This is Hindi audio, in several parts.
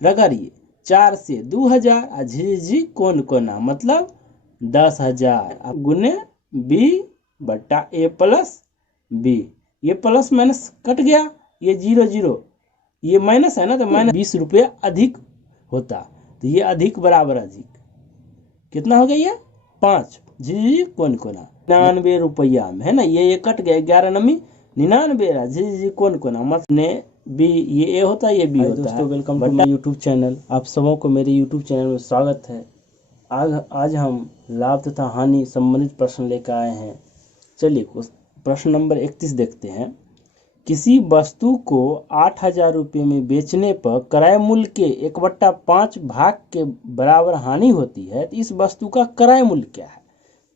रगड़िए 4 से 2000 आ झिझी कोन कोना मतलब 10,000 गुने बी बट्टा ए प्लस बी। ये प्लस माइनस कट गया, ये 0 0, ये माइनस है ना तो माइनस 20 रुपये अधिक होता, तो ये अधिक बराबर अधिक कितना हो गया, ये 5 झिझी कोन कोना 99 रुपया में है ना, ये कट गया 11 नमी 99 झिझी कोन कोना मतलब ने बी, ये ए होता है ये बी होता है। दोस्तों welcome to my YouTube channel, आप सबों को मेरे यूट्यूब चैनल में स्वागत है। आज हम लाभ तथा हानि संबंधित प्रश्न लेकर आए हैं। चलिए प्रश्न नंबर 31 देखते हैं। किसी वस्तु को 8,000 रुपये में बेचने पर क्रय मूल्य के 1/5 भाग के बराबर हानि होती है, तो इस वस्तु का क्रय मूल्य क्या है?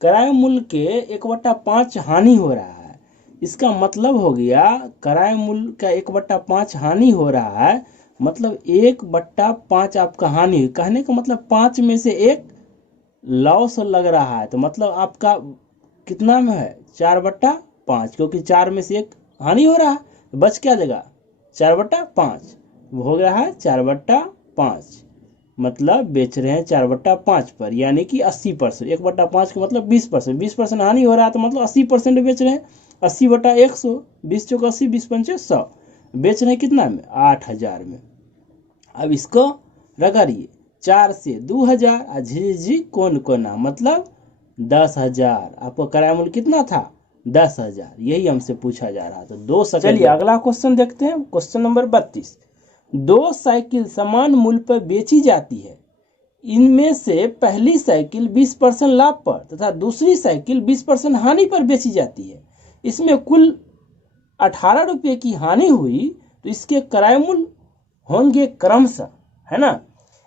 क्रय मूल्य के 1/5 हानि हो रहा है, इसका मतलब हो गया क्रय मूल्य का 1/5 हानि हो रहा है, मतलब 1/5 आपका हानि। कहने का मतलब 5 में से 1 लॉस लग रहा है, तो मतलब आपका कितना में है 4/5, क्योंकि 4 में से 1 हानि हो रहा है, तो बच क्या देगा 4/5 हो रहा है 4/5, मतलब बेच रहे हैं 4/5 पर, यानी कि 80%। 1/5 का मतलब 20%, 20% हानि हो रहा है तो मतलब 80% बेच रहे हैं। 80/100, 20 चौक 80, 20 पंचे 100, बेच रहे हैं कितना में 8,000 में। अब इसको रगड़िए 4 से 2000 आ झिझी कोन कोना मतलब 10,000। आपको क्रय मूल्य कितना था 10,000, यही हमसे पूछा जा रहा था। 2 सेकंड। चलिए अगला क्वेश्चन देखते हैं, क्वेश्चन नंबर 32। 2 साइकिल समान मूल्य पर बेची जाती है, इनमें से पहली साइकिल 20% लाभ पर तथा दूसरी साइकिल 20% हानि पर बेची जाती है। इसमें कुल 18 रुपये की हानि हुई, तो इसके क्रय मूल्य होंगे क्रमशः, है ना।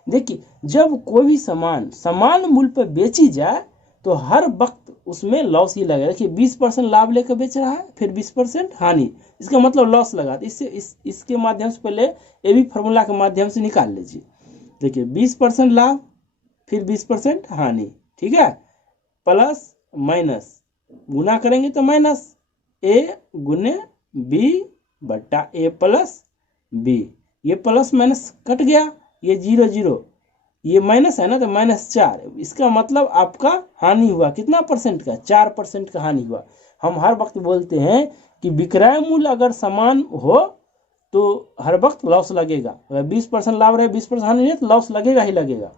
देखिए जब कोई भी सामान समान मूल्य पर बेची जाए तो हर वक्त उसमें लॉस ही लगेगा। देखिए 20% लाभ लेकर बेच रहा है, फिर 20% हानि, इसका मतलब लॉस लगा। इससे इसके माध्यम से पहले ए बी फॉर्मूला के माध्यम से निकाल लीजिए। देखिए 20% लाभ फिर 20% हानि, ठीक है, प्लस माइनस गुना करेंगे तो माइनस ए गुने बी बट्टा ए प्लस बी। ये प्लस माइनस कट गया, ये 0 0, ये माइनस है ना तो -4, इसका मतलब आपका हानि हुआ कितना परसेंट का 4% का हानि हुआ। हम हर वक्त बोलते हैं कि विक्रय मूल्य अगर समान हो तो हर वक्त लॉस लगेगा। अगर 20% लाभ रहे 20% हानि रहे तो लॉस लगेगा ही लगेगा।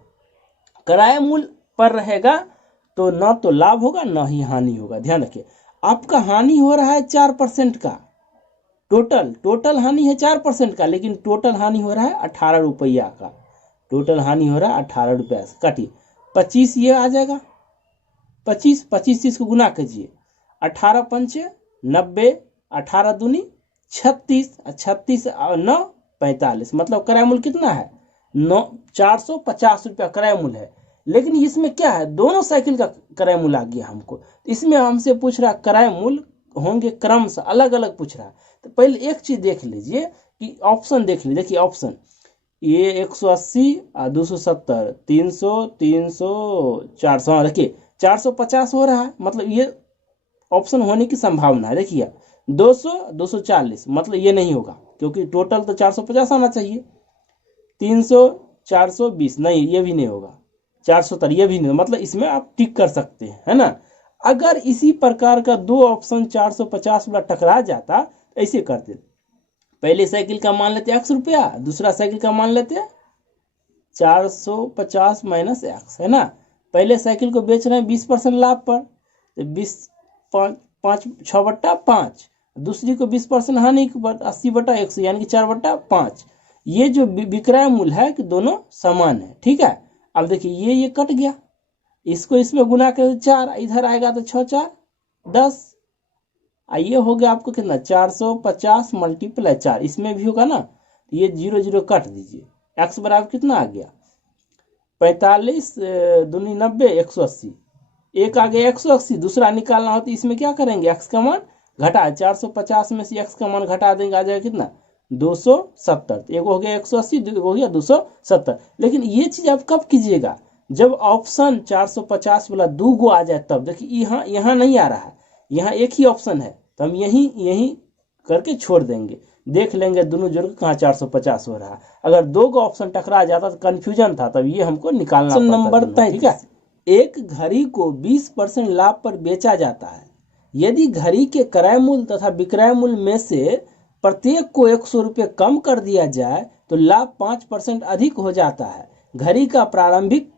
क्रय मूल्य पर रहेगा तो ना तो लाभ होगा ना ही हानि होगा। ध्यान रखिए आपका हानि हो रहा है 4% का, टोटल हानि है 4% का, लेकिन टोटल हानि हो रहा है 18 रुपया का। टोटल हानि हो रहा है 18 रुपया से, काटिए 25, ये आ जाएगा 25 इसको गुना कीजिए 18 पंचे 90, 18 दूनी 36, 36 और 9 45, मतलब क्रय मूल्य कितना है 450 रुपया क्रय मूल्य है। लेकिन इसमें क्या है दोनों साइकिल का क्रय मूल्य आ गया हमको, इसमें हमसे पूछ रहा क्रय मूल्य होंगे क्रमशः, अलग अलग पूछ रहा है। तो पहले एक चीज देख लीजिए कि ऑप्शन देख लीजिए। देखिए ऑप्शन ये 180 और 270, 300, 300, 400, देखिए 450 हो रहा है, मतलब ये ऑप्शन होने की संभावना है। देखिए 200, 240, मतलब ये नहीं होगा क्योंकि टोटल तो 450 आना चाहिए। 300, 420, नहीं ये भी नहीं होगा। 470 ये भी नहीं, मतलब इसमें आप टिक कर सकते हैं, है ना। अगर इसी प्रकार का 2 ऑप्शन 450 वाला टकरा जाता, ऐसे करते, पहले साइकिल का मान लेते x रुपया, दूसरा साइकिल का मान लेते 450 माइनस x, है ना। पहले साइकिल को बेच रहे हैं 20% लाभ पर, तो 6/5, दूसरी को 20% हानि पर 80/100, यानी कि 4/5। ये जो विक्रय मूल्य है कि दोनों समान है, ठीक है। अब देखिए ये कट गया, इसको इसमें गुना कर 4, इधर आएगा तो 6 4 10, आइए हो गया आपको कितना 450 × 4, इसमें भी होगा ना, ये 0 0 काट दीजिए, x बराबर कितना आ गया 45 दूनी 90, 180, एक आ गया 180, दूसरा निकालना हो तो इसमें क्या करेंगे x का मान घटा, 450 में से x का मान घटा देंगे, आ जाएगा कितना 270। एक हो गया 180, हो गया 270। लेकिन ये चीज आप कब कीजिएगा जब ऑप्शन 450 वाला 2 गो आ जाए तब। देखिए यहाँ नहीं आ रहा है, यहाँ एक ही ऑप्शन है, तो हम यही करके छोड़ देंगे। देख लेंगे दोनों जोड़ के कहाँ 450 हो रहा है। अगर दो का ऑप्शन टकरा जाता तो कंफ्यूजन था, तब ये हमको निकालना पड़ता। नंबर 33, एक घड़ी को 20% लाभ पर बेचा जाता है। यदि घड़ी के क्रय मूल्य तथा विक्रय मूल्य में से प्रत्येक को 100 रुपये कम कर दिया जाए तो लाभ 5% अधिक हो जाता है। घड़ी का प्रारंभिक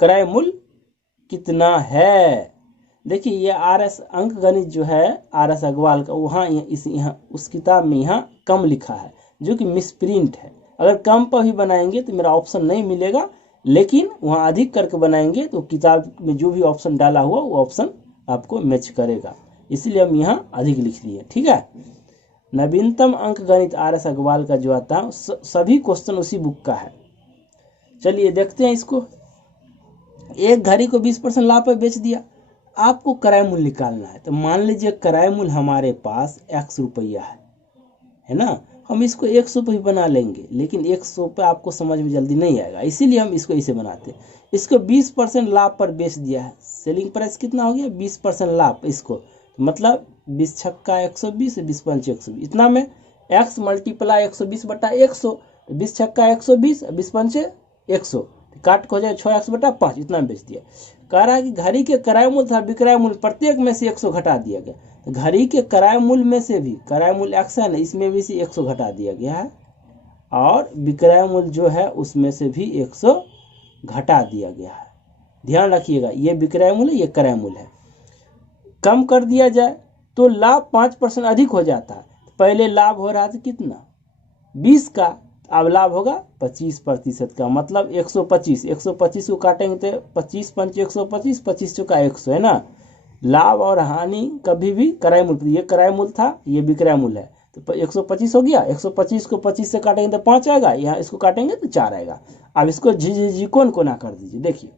क्रय मूल्य कितना है? देखिए ये RS अंक गणित जो है RS अग्रवाल का, वहाँ यहाँ उस किताब में यहाँ कम लिखा है जो कि मिसप्रिंट है। अगर कम पर भी बनाएंगे तो मेरा ऑप्शन नहीं मिलेगा, लेकिन वहाँ अधिक करके बनाएंगे तो किताब में जो भी ऑप्शन डाला हुआ वो ऑप्शन आपको मैच करेगा, इसलिए हम यहाँ अधिक लिख लिए। ठीक है, नवीनतम अंक गणित RS अग्रवाल का जो आता है सभी क्वेश्चन उसी बुक का है। चलिए देखते हैं इसको। एक घड़ी को 20% लाभ पर बेच दिया, आपको क्रय मूल्य निकालना है। तो मान लीजिए क्रय मूल्य हमारे पास X रुपया है ना, हम इसको 100 पे ही बना लेंगे, लेकिन 100 पे आपको समझ में जल्दी नहीं आएगा, इसीलिए हम इसको इसे बनाते हैं। इसको 20% लाभ पर बेच दिया है, सेलिंग प्राइस कितना हो गया 20% लाभ इसको, मतलब 20 छक्का 120, 20 पंच 120, इतना में x मल्टीप्लाई 120 बटा 100, 20 छक्का 120, 20 पंच 100, काट हो जाए 6x/5, इतना में बेच दिया। कह रहा है कि घड़ी के क्रय मूल्य था विक्रय मूल्य प्रत्येक में से 100 घटा दिया गया। तो घड़ी के क्रय मूल्य में से भी, क्रय मूल्य x है ना, इसमें भी से 100 घटा दिया गया है, और विक्रय मूल्य जो है उसमें से भी 100 घटा दिया गया है। ध्यान रखिएगा, ये विक्रय मूल्य ये क्रय मूल्य है। कम कर दिया जाए तो लाभ 5% अधिक हो जाता है। पहले लाभ हो रहा था कितना 20 का, अब लाभ होगा 25% का, मतलब 125। 125 को काटेंगे तो 25 पंच 125, 25 चौका 100 है ना। लाभ और हानि कभी भी क्रय मूल्य, ये क्रय मूल्य था ये विक्रय मूल्य है, तो 125 हो गया। 125 को 25 से काटेंगे तो 5 आएगा, यहाँ इसको काटेंगे तो 4 आएगा। अब इसको जी कोना कर दीजिए। देखिए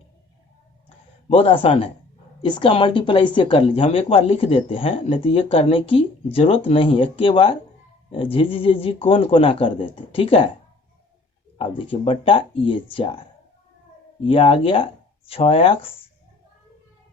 बहुत आसान है, इसका मल्टीप्लाई इससे कर लीजिए। हम एक बार लिख देते हैं, नहीं तो ये करने की जरूरत नहीं, एक के बार जी कोना कर देते। ठीक है, अब देखिए बट्टा ये 4, ये आ गया 6x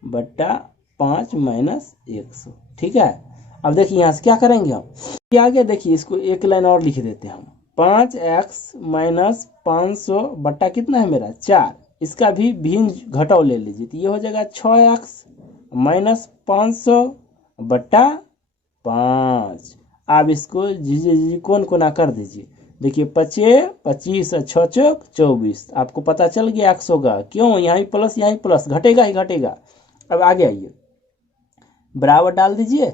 बट्टा 5 माइनस 100। ठीक है, अब देखिए यहाँ से क्या करेंगे हम, ये आ गया। देखिए इसको एक लाइन और लिख देते हैं हम, 5x माइनस 500 बट्टा कितना है मेरा 4, इसका भी भिन्न घटाव ले लीजिए, तो ये हो जाएगा 6x माइनस 500 बट्टा 5। आप इसको जी कोना कर दीजिए। देखिए 25 25 6 चौक 24, आपको पता चल गया 100 का, क्यों यहाँ ही प्लस घटेगा ही घटेगा। अब आगे आइए, बराबर डाल दीजिए,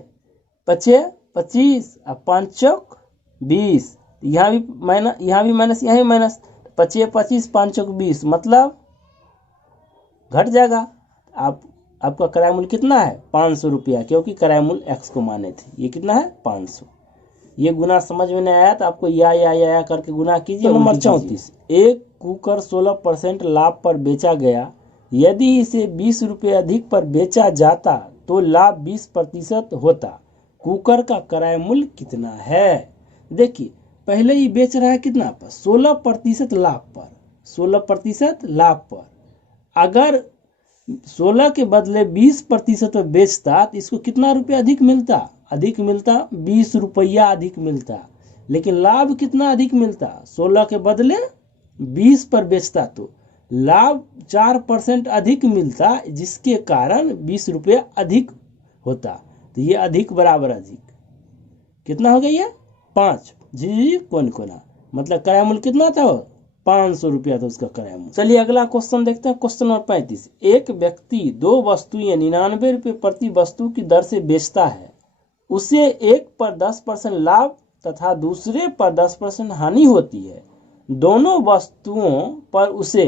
25 25 और 5 चौक 20, यहाँ भी माइनस यहाँ भी माइनस, 25 25 5 चौक 20, मतलब घट जाएगा। आपका क्रय मूल्य कितना है 500 रुपया, क्योंकि क्रय मूल्य x को माने थे। ये कितना है 500। ये गुना समझ में नहीं आया तो आपको या करके गुना कीजिए। नंबर 34, एक कुकर 16% लाभ पर बेचा गया, यदि इसे 20 रुपये अधिक पर बेचा जाता तो लाभ 20% होता। कुकर का क्रय मूल्य कितना है? देखिए पहले ही बेच रहा है कितना पर 16% लाभ पर, 16% लाभ पर। अगर 16 के बदले 20% पर बेचता तो इसको कितना रुपया अधिक मिलता? 20 रुपया अधिक मिलता। लेकिन लाभ कितना अधिक मिलता? 16 के बदले 20 पर बेचता तो लाभ 4% अधिक मिलता, जिसके कारण 20 रुपया अधिक होता। तो ये अधिक बराबर अधिक कितना हो गया? ये 5 जी कोना, मतलब क्रय मूल्य कितना था? 500 रुपया था उसका क्रय मूल्य। चलिए अगला क्वेश्चन देखते हैं, क्वेश्चन नंबर 35। एक व्यक्ति 2 वस्तुएं 99 रुपये प्रति वस्तु की दर से बेचता है। उसे एक पर 10% लाभ तथा दूसरे पर 10% हानि होती है। दोनों वस्तुओं पर उसे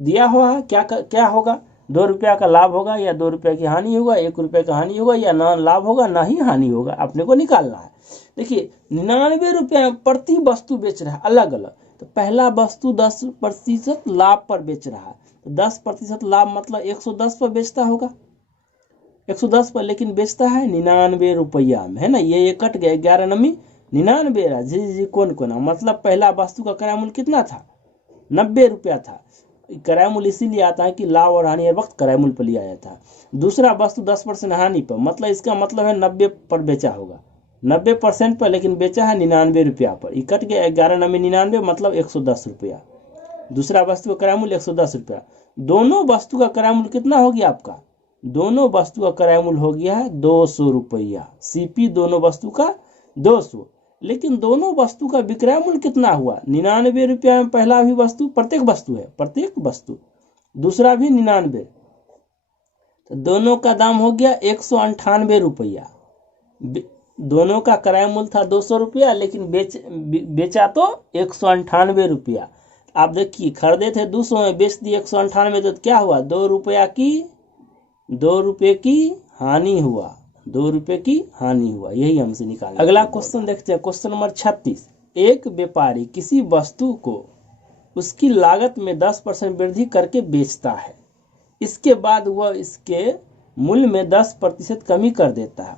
दिया हुआ है क्या होगा? 2 रुपया का लाभ होगा या 2 रुपये की हानि होगा, 1 रुपये का हानि होगा या ना लाभ होगा ना ही हानि होगा, अपने को निकालना है। देखिए 99 रुपये प्रति वस्तु बेच रहा है अलग अलग। तो पहला वस्तु 10% लाभ पर बेच रहा है, तो 10% लाभ मतलब 110 पर बेचता होगा, 110 पर, लेकिन बेचता है 99 रुपया में, है ना। ये कट गया, 11 नमी 99 रहा जी कोना, मतलब पहला वस्तु का क्रय मूल्य कितना था? 90 रुपया था। क्रय मूल्य इसीलिए आता है कि लाभ और हानि हर वक्त क्रय मूल्य पर लिया जाता है। दूसरा वस्तु 10% हानि पर, मतलब इसका मतलब है 90 पर बेचा होगा, 90% पर, लेकिन बेचा है 99 रुपया पर। ये कट गया 11×99 मतलब 110 रुपया। दूसरा वस्तु का क्रय मूल्य 110 रुपया। दोनों वस्तु का क्रय मूल्य कितना हो गया आपका? दोनों वस्तु का क्रय मूल्य हो गया है 200 रुपया। सीपी दोनों वस्तु का 200। लेकिन दोनों वस्तु का विक्रय मूल्य कितना हुआ? 99 रुपया में पहला भी वस्तु, प्रत्येक वस्तु है, प्रत्येक वस्तु, दूसरा भी 99, तो दोनों का दाम हो गया 198 रुपया। दोनों का क्रय मूल्य था 200 रुपया, लेकिन बेचा तो 198 रुपया। आप देखिए, खरीदे थे 200 में, बेच दिए 198, तो क्या हुआ? 2 रुपये की हानि हुआ, 2 रुपये की हानि हुआ। यही हमसे निकालना। अगला क्वेश्चन देखते हैं, क्वेश्चन नंबर 36। एक व्यापारी किसी वस्तु को उसकी लागत में 10% वृद्धि करके बेचता है। इसके बाद वह इसके मूल्य में 10% कमी कर देता है।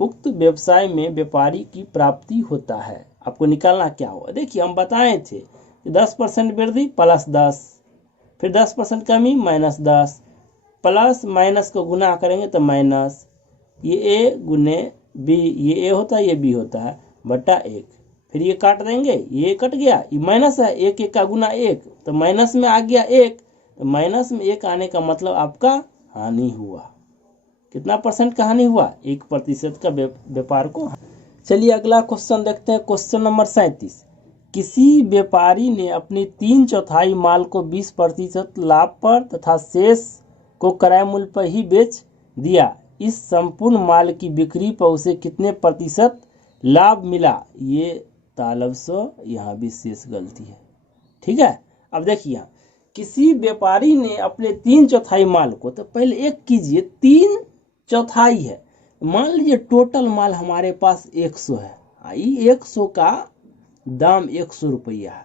उक्त व्यवसाय में व्यापारी की प्राप्ति होता है। आपको निकालना क्या होगा? देखिए, हम बताए थे कि 10% वृद्धि प्लस 10, फिर 10% कमी माइनस 10, प्लस माइनस को गुना करेंगे तो माइनस, ये ए गुने बी, ये ए होता है, ये बी होता है, बटा 1। फिर ये काट देंगे, ये कट गया, ये माइनस है, 1 का गुना 1, तो माइनस में आ गया 1, तो माइनस में 1 आने का मतलब आपका हानि हुआ। कितना परसेंट का हानि हुआ? 1% का व्यापार को। चलिए अगला क्वेश्चन देखते हैं, क्वेश्चन नंबर 37। किसी व्यापारी ने अपनी 3/4 माल को 20% लाभ पर तथा शेष को क्रय मूल्य पर ही बेच दिया। इस संपूर्ण माल की बिक्री पर उसे कितने प्रतिशत लाभ मिला? ये तालब सो, यहाँ भी शेष गलती है। ठीक है, अब देखिए, यहाँ किसी व्यापारी ने अपने 3/4 माल को, तो पहले एक कीजिए, 3/4 है, मान लीजिए टोटल माल हमारे पास 100 है। 100 का दाम 100 रुपया है।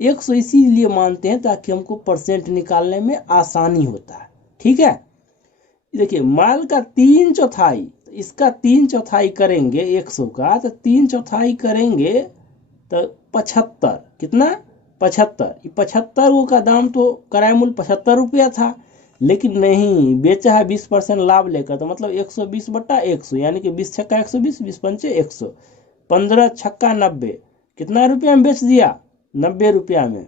100 इसीलिए मानते हैं ताकि हमको परसेंट निकालने में आसानी होता है। ठीक है, देखिए माल का 3/4, इसका 3/4 करेंगे 100 का, तो 3/4 करेंगे तो 75। कितना? 75। 75 का दाम तो क्रय मूल्य 75 रुपया था, लेकिन नहीं, बेचा है 20% लाभ लेकर, तो मतलब 120 बटा 100, यानी कि 20 छक्का 120, 20 पंचे 100, 15 छक्का 90। कितना रुपया में बेच दिया? 90 रुपया में।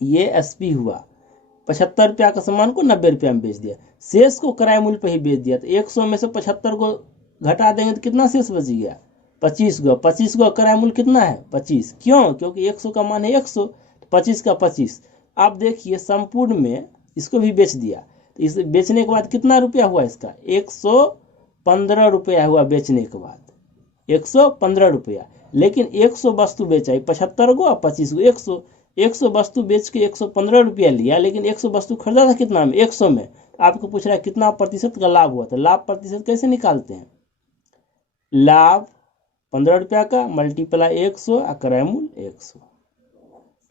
ये एसपी हुआ। 75 रुपया का सामान को 90 रुपया में बेच दिया। शेष को क्रय मूल्य पर ही बेच दिया, तो 100 में से 75 को घटा देंगे तो कितना शेष बच गया? 25 गो। 25 का क्रय मूल्य कितना है? 25। क्यों? क्योंकि 100 का मान है 100, तो 25 का 25। आप देखिए संपूर्ण में इसको भी बेच दिया, तो इस बेचने के बाद कितना रुपया हुआ इसका? 115 रुपया हुआ बेचने के बाद, 115 रुपया। लेकिन 100 वस्तु बेचा, 75 गो और 25 गो, 100 वस्तु बेच के 115 रुपया लिया, लेकिन 100 वस्तु खरीदा था कितना में? 100 में। आपको पूछ रहा है कितना प्रतिशत का लाभ हुआ? तो लाभ प्रतिशत कैसे निकालते हैं? लाभ 15 रुपया का मल्टीप्लाई 100 और क्रय मूल्य 100।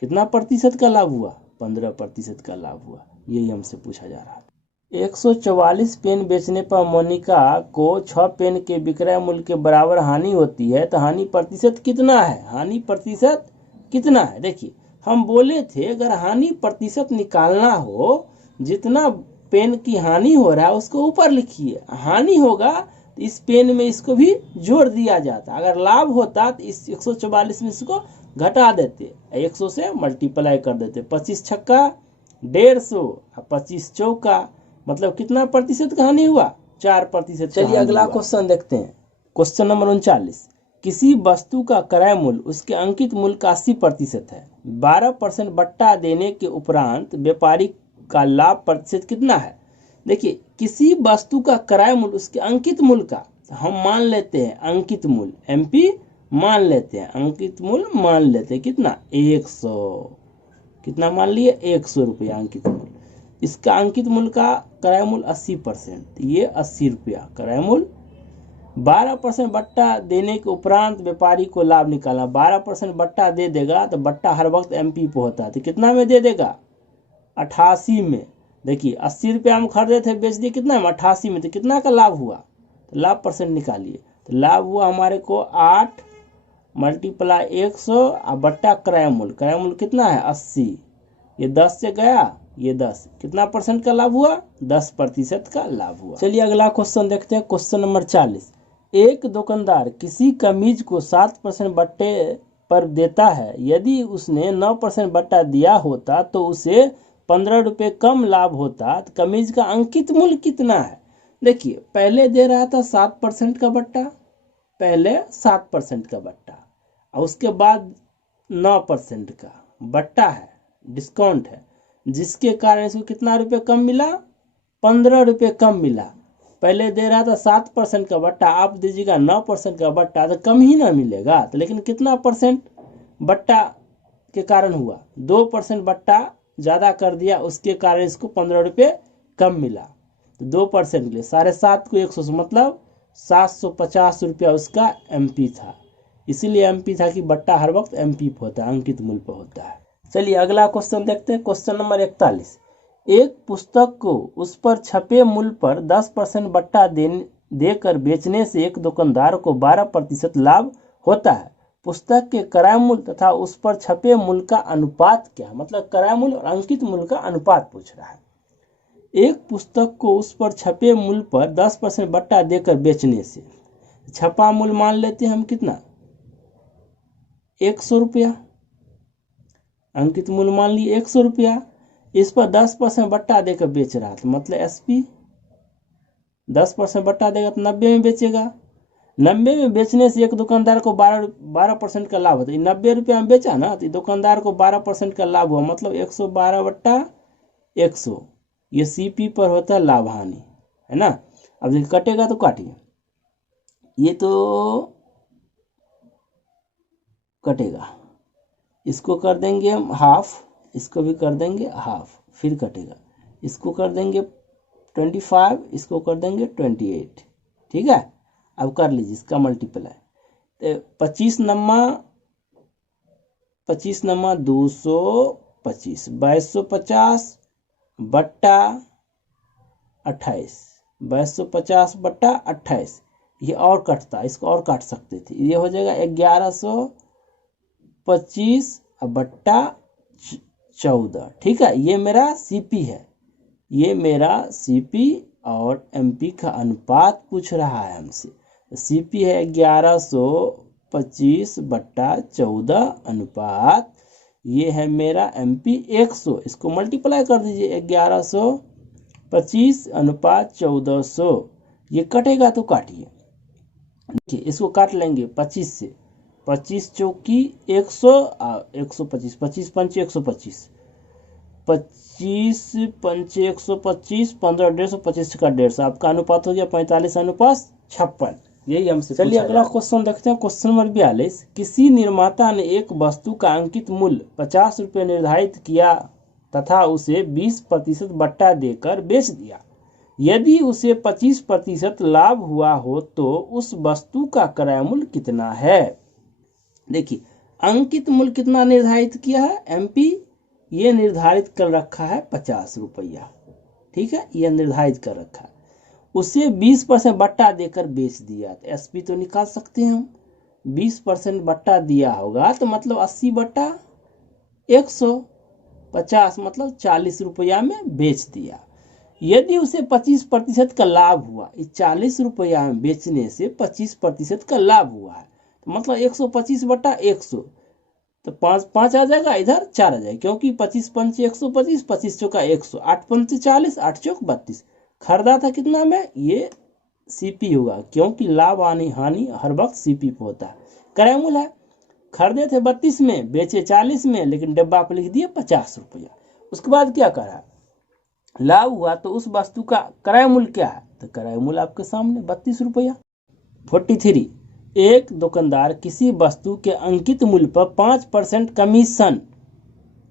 कितना प्रतिशत का लाभ हुआ? 15% का लाभ हुआ। यही हमसे पूछा जा रहा है। 144 पेन बेचने पर मोनिका को 6 पेन के विक्रय मूल्य के बराबर हानि होती है, तो हानि प्रतिशत कितना है? हानि प्रतिशत कितना है? देखिए, हम बोले थे अगर हानि प्रतिशत निकालना हो, जितना पेन की हानि हो रहा है उसको ऊपर लिखिए, हानि होगा तो इस पेन में इसको भी जोड़ दिया जाता। अगर लाभ होता तो इस 144 में इसको घटा देते, 100 से मल्टीप्लाई कर देते। 25 छक्का 150 और 25 चौका, मतलब कितना प्रतिशत का हानि हुआ? 4%। चलिए अगला क्वेश्चन देखते हैं, क्वेश्चन नंबर 39। किसी वस्तु का क्रय मूल्य उसके अंकित मूल्य का 80% है। 12% बट्टा देने के उपरांत व्यापारी का लाभ प्रतिशत कितना है? देखिए, किसी वस्तु का क्रय मूल्य उसके अंकित मूल्य का, हम मान लेते हैं अंकित मूल्य, एमपी मान लेते हैं, अंकित मूल्य मान लेते हैं कितना? 100। कितना मान लिए? 100 रुपया अंकित मूल्य। इसका अंकित मूल्य का क्रय मूल्य 80%, ये 80 रुपया क्रय मूल्य। 12% बट्टा देने के उपरांत व्यापारी को लाभ निकालना। 12% बट्टा दे देगा तो बट्टा हर वक्त एमपी पे होता है, तो कितना में दे देगा? 88 में। देखिए 80 रुपया हम खरीदे थे, बेच दिए कितना में? 88 में। तो कितना का लाभ हुआ? तो लाभ परसेंट निकालिए, तो लाभ हुआ हमारे को 8 मल्टीप्लाई 100 और बट्टा क्रय मूल्य। क्रय मूल्य कितना है? 80। ये 10 से गया, ये 10। कितना परसेंट का लाभ हुआ? 10% का लाभ हुआ। चलिए अगला क्वेश्चन देखते हैं, क्वेश्चन नंबर 40। एक दुकानदार किसी कमीज को 7% बट्टे पर देता है। यदि उसने 9% बट्टा दिया होता तो उसे 15 रुपये कम लाभ होता। तो कमीज का अंकित मूल्य कितना है? देखिए, पहले दे रहा था 7% का बट्टा, पहले 7% का बट्टा, और उसके बाद 9% का बट्टा है, डिस्काउंट है, जिसके कारण इसको कितना रुपये कम मिला? 15 रुपये कम मिला। पहले दे रहा था 7% का बट्टा, आप दीजिएगा 9% का बट्टा, तो कम ही ना मिलेगा। तो लेकिन कितना परसेंट बट्टा के कारण हुआ? 2% बट्टा ज़्यादा कर दिया, उसके कारण इसको 15 रुपये कम मिला। तो 2% के लिए 7.5 को 100 से मतलब 750 रुपया उसका MP था। इसीलिए MP था कि बट्टा हर वक्त MP पे होता है, अंकित मूल्य पर होता है। चलिए अगला क्वेश्चन देखते हैं। Question number 41। एक पुस्तक को उस पर छपे मूल्य पर 10% बट्टा देकर बेचने से एक दुकानदार को 12% लाभ होता है। पुस्तक के क्रय मूल्य तथा उस पर छपे मूल्य का अनुपात क्या? मतलब क्रय मूल्य और अंकित मूल्य का अनुपात पूछ रहा है। एक पुस्तक को उस पर छपे मूल्य पर 10% बट्टा देकर बेचने से, छपा मूल्य मान लेते हैं हम कितना? 100 रुपया। अंकित मूल्य मान लिए 100 रुपया। इस पर 10% बट्टा देकर बेच रहा था, मतलब SP। 10% बट्टा देगा तो 90 में बेचेगा। 90 में बेचने से एक दुकानदार को 12% का लाभ होता है। 90 रुपया में बेचा ना, तो दुकानदार को 12% का लाभ हुआ, मतलब 112/100। ये CP पर होता है लाभ हानि, है ना। अब देखिए कटेगा तो काटिए, ये तो कटेगा, इसको कर देंगे हम हाफ, इसको भी कर देंगे हाफ, फिर कटेगा। इसको कर देंगे 25, इसको कर देंगे 28। ठीक है, अब कर लीजिए इसका मल्टीप्लाई। तो 25 नम्मा 225, 2250 बट्टा 28, 2250 बट्टा 28। ये और कटता, इसको और काट सकते थे, ये हो जाएगा 1125 बट्टा 14। ठीक है, ये मेरा CP है, ये मेरा CP और MP का अनुपात पूछ रहा है हमसे। CP है 1125 बट्टा 14 अनुपात, ये है मेरा MP 100। इसको मल्टीप्लाई कर दीजिए, 1125 अनुपात 1400। ये कटेगा तो काटिए। देखिए इसको काट लेंगे 25 से, 25 चौकी 100, 125, 25 पंचे 125, 25 पंचे 125, 15 150, 25 का 150, आपका अनुपात हो गया 45:56। यही हमसे। चलिए अगला क्वेश्चन देखते हैं। Question number 42। किसी निर्माता ने एक वस्तु का अंकित मूल्य 50 रुपये निर्धारित किया तथा उसे 20% बट्टा देकर बेच दिया। यदि उसे 25% लाभ हुआ हो तो उस वस्तु का क्रय मूल्य कितना है? देखिए अंकित मूल्य कितना निर्धारित किया है? MP ये निर्धारित कर रखा है 50 रुपया। ठीक है, ये निर्धारित कर रखा है। उसे 20% बट्टा देकर बेच दिया, तो SP तो निकाल सकते हैं हम। 20% बट्टा दिया होगा तो मतलब 80/100, 50 मतलब 40 रुपया में बेच दिया। यदि उसे 25% का लाभ हुआ, इस 40 रुपया में बेचने से 25% का लाभ हुआ है, तो मतलब 125/100, तो 5 आ जाएगा, इधर 4 आ जाएगा, क्योंकि 25 पंचे 125, 25 चौका 100, 8 पंचे 40, 8 चौक 32। खरीदा था कितना में? ये CP होगा, क्योंकि लाभ हानि हर वक्त CP पे होता है। क्रय मूल्य है, खरीदे थे 32 में, बेचे 40 में, लेकिन डिब्बा पर लिख दिए 50 रुपया। उसके बाद क्या करा? लाभ हुआ तो उस वस्तु का क्रय मूल्य क्या है? तो क्रय मूल्य आपके सामने 32 रुपया। 43। एक दुकानदार किसी वस्तु के अंकित मूल्य पर 5%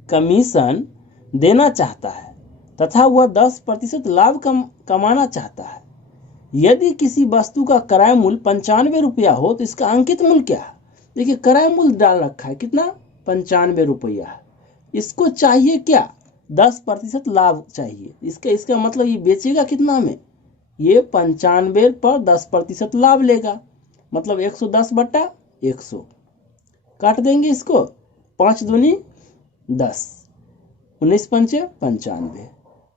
कमीशन देना चाहता है तथा वह 10% लाभ कमाना चाहता है। यदि किसी वस्तु का क्रय मूल्य 95 रुपया हो तो इसका अंकित मूल्य क्या है? देखिए क्रय मूल्य डाल रखा है कितना? 95 रुपया। इसको चाहिए क्या? 10% लाभ चाहिए। इसका मतलब ये बेचेगा कितना में? ये 95 पर 10% लाभ लेगा, मतलब 110/100। काट देंगे इसको, 5 दूनी 10, 19 पंचे 95,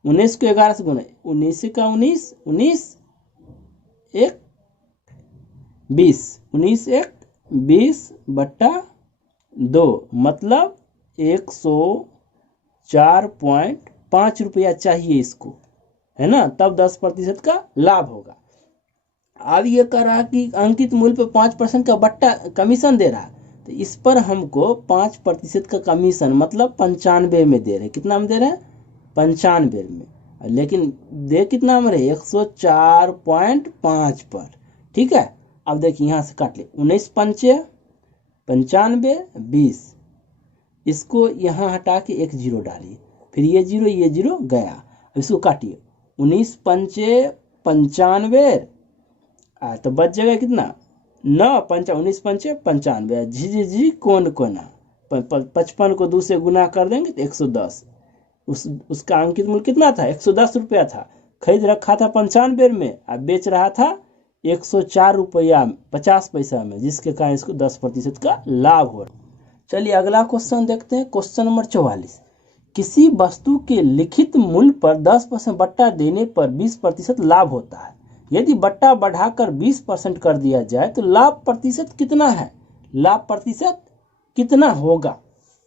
19 को 11 से गुना, 19 का 19, 19 1 20, 19 एक 20/2 मतलब 104.5 रुपया चाहिए इसको, है ना, तब 10% का लाभ होगा। अब ये कह रहा कि अंकित मूल्य पर 5% का बट्टा कमीशन दे रहा है, तो इस पर हमको 5% का कमीशन मतलब 95 में दे रहे। कितना में दे रहे हैं? 95 में। लेकिन दे कितना में रहे? 104.5 पर। ठीक है, अब देखिए यहाँ से काट ले, 19 पंचे 95 20, इसको यहाँ हटा के एक जीरो डालिए, फिर ये जीरो गया। अब इसको काटिए, 19 पंचे 95 तो बच जाएगा कितना? 19 पंचे 95, जी कौन कोना 55 को 2 से गुना कर देंगे तो 110। उसका अंकित मूल्य कितना था? 110 रुपया था। खरीद रखा था 95 में, अब बेच रहा था 104 रुपया 50 पैसा में, जिसके कारण इसको 10% का लाभ हो रहा। चलिए अगला क्वेश्चन देखते हैं, क्वेश्चन नंबर 44। किसी वस्तु के लिखित मूल्य पर 10% बट्टा देने पर 20% लाभ होता है। यदि बट्टा बढ़ाकर 20% कर दिया जाए तो लाभ प्रतिशत कितना है? लाभ प्रतिशत कितना होगा,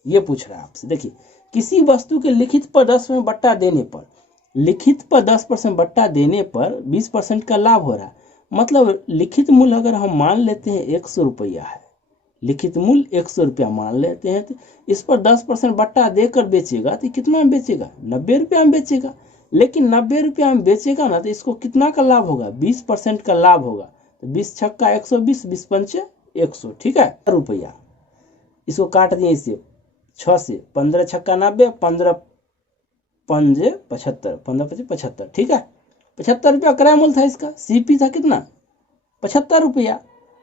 ये पूछ रहा है आपसे। देखिए, किसी वस्तु के लिखित पर 10% बट्टा देने पर, लिखित पर 10% बट्टा देने पर 20% का लाभ हो रहा है। मतलब लिखित मूल्य अगर हम मान लेते हैं 100 रुपया है, लिखित मूल्य 100 रुपया मान लेते हैं, तो इस पर 10% बट्टा देकर बेचेगा तो कितना में बेचेगा? 90 रुपया में बेचेगा। लेकिन 90 रुपया में बेचेगा ना, तो इसको कितना का लाभ होगा? 20% का लाभ होगा। तो 20 छक्का 120, 20 पंचे 100, ठीक है, रुपया। इसको काट दिए इसे 6 से, 15 छक्का 90, 15 पंजे 75, 15 पंजे 75, ठीक है। 75 रुपया क्रय मूल्य था इसका, सीपी था कितना? 75 रुपया।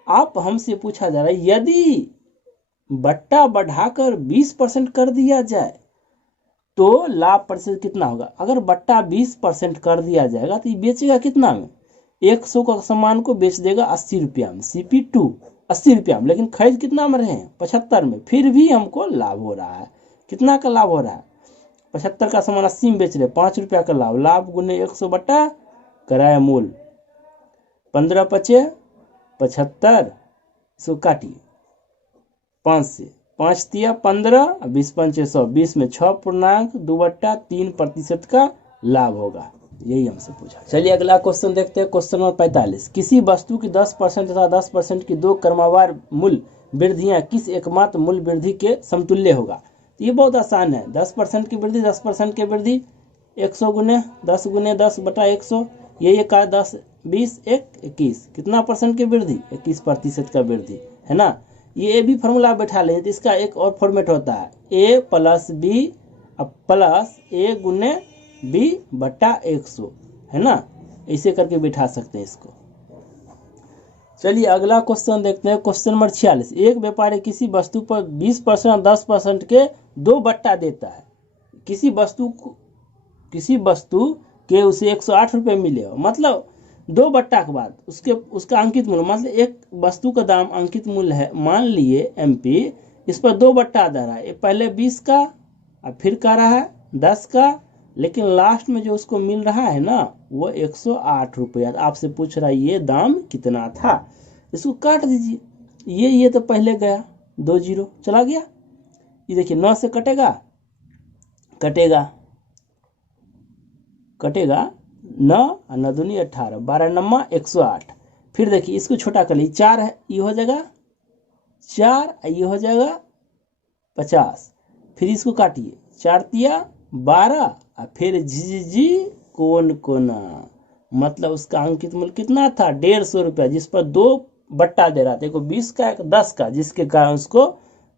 आप हमसे पूछा जा रहा है यदि बट्टा बढ़ाकर 20% कर दिया जाए तो लाभ प्रतिशत कितना होगा? अगर बट्टा 20% कर दिया जाएगा तो ये बेचेगा कितना में? 100 का सामान को बेच देगा 80 रुपया में, CP2 80 रुपया में, लेकिन खरीद कितना में रहे हैं? 75 में। फिर भी हमको लाभ हो रहा है। कितना का लाभ हो रहा है? 75 का सामान 80 में बेच रहे, 5 रुपया का लाभ। लाभ गुने 100 बट्टा किराया मूल्य, 15 पचे 75, इसको काटिए 5 से, 5 तिया 15, 20 पंचे 100, 20 में 6.2/3% का लाभ होगा। यही हमसे पूछा। चलिए अगला क्वेश्चन देखते हैं, क्वेश्चन नंबर 45। किसी वस्तु की 10% तथा 10% की 2 क्रमवार मूल्य वृद्धियां किस एकमात्र मूल्य वृद्धि के समतुल्य होगा? तो ये बहुत आसान है। 10% की वृद्धि 10% की वृद्धि 100 गुने 10 गुने 10 बटा 100, ये का 10 20 1 21, कितना परसेंट की वृद्धि? 21% का वृद्धि, है ना। ये भी फॉर्मूला बैठा लें तो इसका एक और फॉर्मेट होता है, A plus B plus A गुने B बटा 100, है ना। ऐसे करके बिठा सकते हैं इसको। चलिए अगला क्वेश्चन देखते हैं, क्वेश्चन नंबर 46। एक व्यापारी किसी वस्तु पर 20% और 10% के 2 बट्टा देता है। किसी वस्तु के उसे 108 रुपये मिले, मतलब 2 बट्टा के बाद उसका अंकित मूल्य, मतलब एक वस्तु का दाम अंकित मूल्य है, मान लिए MP, इस पर 2 बट्टा दे रहा है, पहले 20 का और फिर कह रहा है 10 का, लेकिन लास्ट में जो उसको मिल रहा है ना वो 108 रुपया। आपसे पूछ रहा है ये दाम कितना था। इसको काट दीजिए, ये तो पहले गया 2 जीरो चला गया, ये देखिए 9 से कटेगा 9 और 9 दूनी 18, 12 नम्मा 108। फिर देखिए इसको छोटा कर लीजिए, 4 है, ये हो जाएगा 4, ये हो जाएगा 50। फिर इसको काटिए, 4 तिया 12 और फिर जी कोना, मतलब उसका अंकित मूल्य कितना था? 150 रुपया, जिस पर 2 बट्टा दे रहा था, एक 20 का एक 10 का, जिसके कारण उसको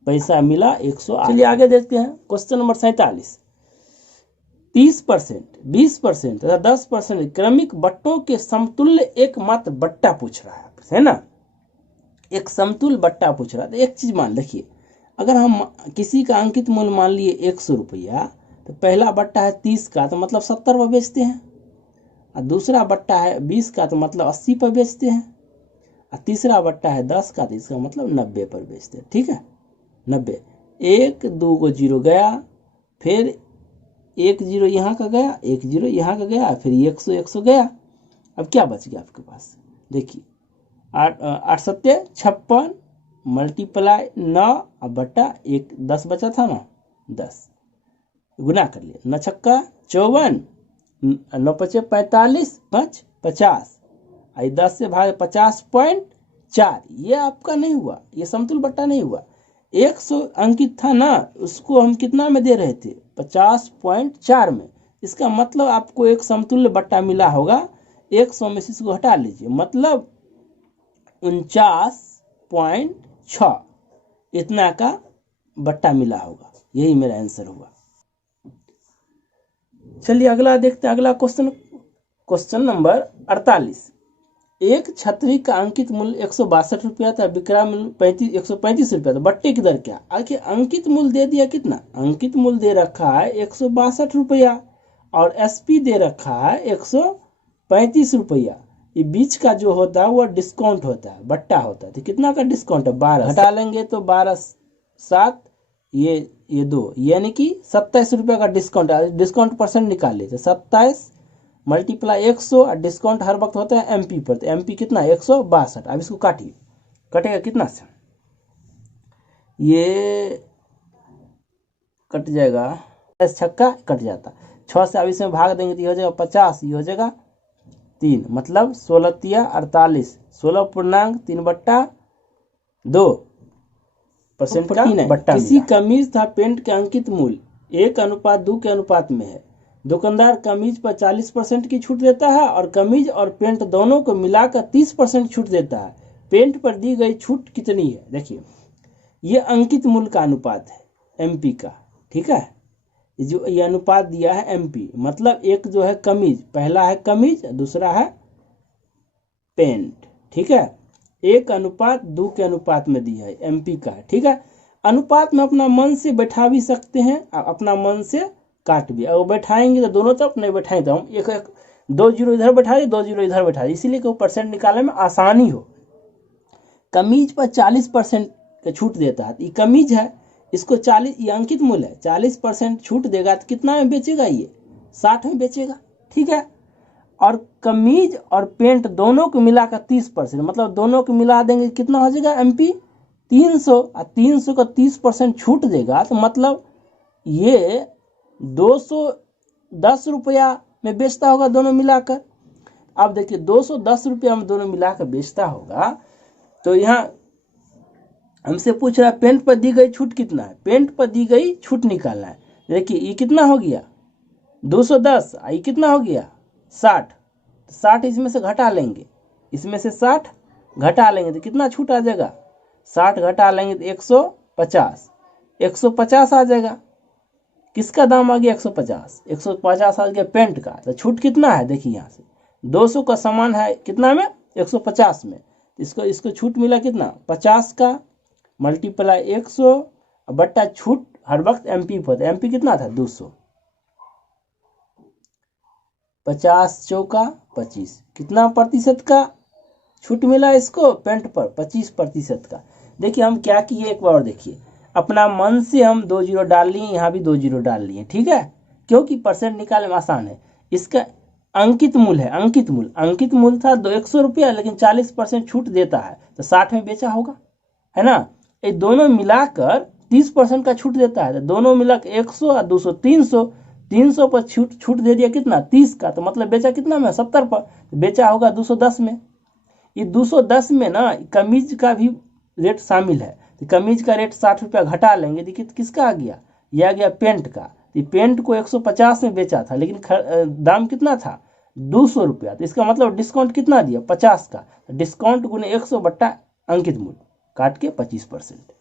पैसा मिला 108। चलिए आगे देखते हैं, क्वेश्चन नंबर 47। 30%, 20% तथा 10% क्रमिक बट्टों के समतुल्य एकमात्र बट्टा पूछ रहा है ना। एक समतुल्य बट्टा पूछ रहा है। तो एक चीज मान देखिए, अगर हम किसी का अंकित मूल्य मान लिए 100 रुपया, तो पहला बट्टा है 30 का, तो मतलब 70 पर बेचते हैं, और दूसरा बट्टा है 20 का, तो मतलब 80 पर बेचते हैं, और तीसरा बट्टा है 10 का, तो इसका मतलब 90 पर बेचते हैं। ठीक है, 90। 1 2 को जीरो गया, फिर 1 जीरो यहाँ का गया, 1 जीरो यहाँ का गया, फिर 100 गया। अब क्या बच गया आपके पास? देखिए 8 सत्ते 56 मल्टीप्लाई 9 और बट्टा 1, 10 बचा था ना, 10 गुना कर लिए, 9 छक्का 54, 9 पचे 45, 5 50, 10 से भाग 50.4, ये आपका नहीं हुआ, ये समतुल बट्टा नहीं हुआ। 100 अंकित था ना, उसको हम कितना में दे रहे थे, 50.4 में। इसका मतलब आपको एक समतुल्य बट्टा मिला होगा, 100 में से इसको हटा लीजिए, मतलब 49.6 इतना का बट्टा मिला होगा। यही मेरा आंसर हुआ। चलिए अगला देखते हैं, अगला क्वेश्चन नंबर 48। एक छतरी का अंकित मूल्य 162 रुपया था, विक्रय मूल्य 135 रुपया था, बट्टे की दर क्या? आखिर अंकित मूल्य दे दिया कितना, अंकित मूल्य दे रखा है 162 रुपया और एसपी दे रखा है 135 रुपया। ये बीच का जो होता है वो डिस्काउंट होता है, बट्टा होता है। तो कितना का डिस्काउंट है, 12, घटा लेंगे तो 12 7 ये 2, यानी कि 27 रुपया का डिस्काउंट है। डिस्काउंट परसेंट निकालिए तो 27 मल्टीप्लाई 100 और डिस्काउंट हर वक्त होता है एमपी पर, तो एमपी कितना 162। अब इसको काटिए, कटेगा कितना से, ये कट जाएगा, 10 छक्का कट जाता, 6 से अब इसमें भाग देंगे तो ये हो जाएगा 50, ये हो जाएगा 3, मतलब 16 तिया 48, 16.2% का बट्टा। किसी कमीज था पेंट के अंकित मूल्य 1:2 के अनुपात में है। दुकानदार कमीज पर 40% की छूट देता है और कमीज और पेंट दोनों को मिलाकर 30% छूट देता है। पेंट पर दी गई छूट कितनी है? देखिए ये अंकित मूल्य का अनुपात है एमपी का, ठीक है, जो ये अनुपात दिया है एमपी, मतलब एक जो है कमीज, पहला है कमीज, दूसरा है पेंट, ठीक है, 1:2 के अनुपात में दिया है एमपी का, ठीक है। अनुपात में अपना मन से बैठा भी सकते हैं, अपना मन से काट भी, अगर बैठाएंगे तो दोनों तरफ, नहीं बैठाएंगे तो हम एक 2 जीरो इधर बैठा दिए, 2 जीरो इधर बैठा दिए, इसीलिए कि परसेंट निकालने में आसानी हो। कमीज पर 40% का छूट देता है, ये कमीज है, इसको 40, ये अंकित मूल्य है, 40% छूट देगा तो कितना में बेचेगा, ये 60 में बेचेगा, ठीक है। और कमीज और पेंट दोनों को मिलाकर 30%, मतलब दोनों को मिला देंगे कितना हो जाएगा एमपी 300, और 300 का 30% छूट देगा तो मतलब ये 210 रुपया में बेचता होगा दोनों मिलाकर। अब देखिए 210 रुपया में दोनों मिलाकर बेचता होगा, तो यहाँ हमसे पूछ रहा है पेंट पर दी गई छूट कितना है, पेंट पर दी गई छूट निकालना है। देखिए ये कितना हो गया 210, ये कितना हो गया 60, 60 इसमें से घटा लेंगे, इसमें से 60 घटा लेंगे तो कितना छूट आ जाएगा, 60 घटा लेंगे तो 150, 150 आ जाएगा। किसका दाम आ गया 150, 150 आ गया पेंट का। तो छूट कितना है, देखिए यहाँ से 200 का सामान है कितना में 150 में, इसको छूट मिला कितना 50 का, मल्टीप्लाई 100 बट्टा छूट हर वक्त एमपी पर, एमपी कितना था 200, 50 चौका 25, कितना प्रतिशत का छूट मिला इसको पेंट पर, 25% का। देखिए हम क्या किए एक बार देखिए, अपना मन से हम 2 जीरो डाल लिए, यहाँ भी 2 जीरो डाल लिए, ठीक है, क्योंकि परसेंट निकालने में आसान है। इसका अंकित मूल्य है, अंकित मूल्य था 100 रुपया, लेकिन 40% छूट देता है तो 60 में बेचा होगा, है ना। ये दोनों मिलाकर 30% का छूट देता है, तो दोनों मिलाकर 100 और 200 300 पर छूट दे दिया कितना 30 का, तो मतलब बेचा कितना में 70 पर, तो बेचा होगा 210 में। ये 210 में ना कमीज का भी रेट शामिल है, तो कमीज का रेट 60 रुपया घटा लेंगे, देखिए किसका आ गया, यह आ गया पेंट का। तो पेंट को 150 में बेचा था, लेकिन दाम कितना था 200 रुपया, तो इसका मतलब डिस्काउंट कितना दिया 50 का, डिस्काउंट गुने 100 बट्टा अंकित मूल्य काट के 25%।